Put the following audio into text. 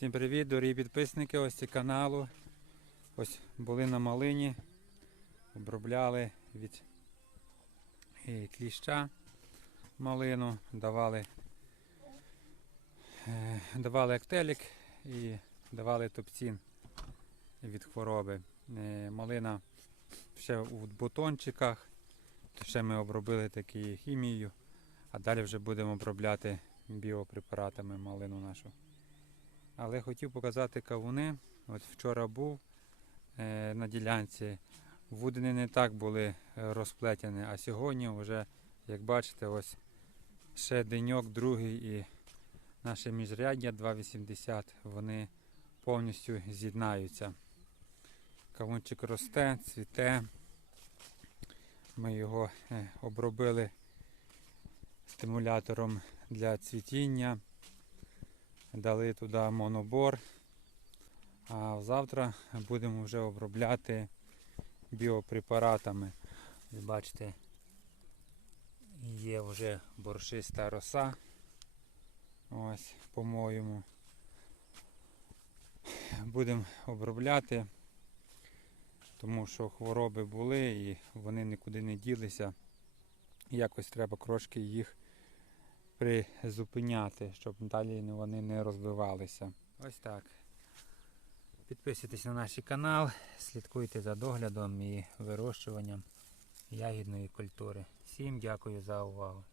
Всім привіт, дорогі підписники ось ці каналу. Ось були на малині, обробляли від е, кліща малину, давали, е, давали актелік і давали топцін від хвороби. Е, Малина ще у бутончиках, ще ми обробили такі хімією, а далі вже будемо обробляти біопрепаратами малину нашу. Але хотів показати кавуни. От вчора був е, на ділянці. Вудини не так були е, розплетені, а сьогодні вже, як бачите, ось ще деньок, другий і наше міжряддя 2,80 вони повністю з'єднаються. Кавунчик росте, цвіте. Ми його е, обробили стимулятором для цвітіння дали туди монобор. А завтра будемо вже обробляти біопрепаратами. Ви бачите, є вже боршиста роса. Ось, по-моєму. Будемо обробляти, тому що хвороби були і вони нікуди не ділися. Якось треба трошки їх призупиняти, щоб далі вони не розбивалися. Ось так. Підписуйтесь на наш канал, слідкуйте за доглядом і вирощуванням ягідної культури. Всім дякую за увагу.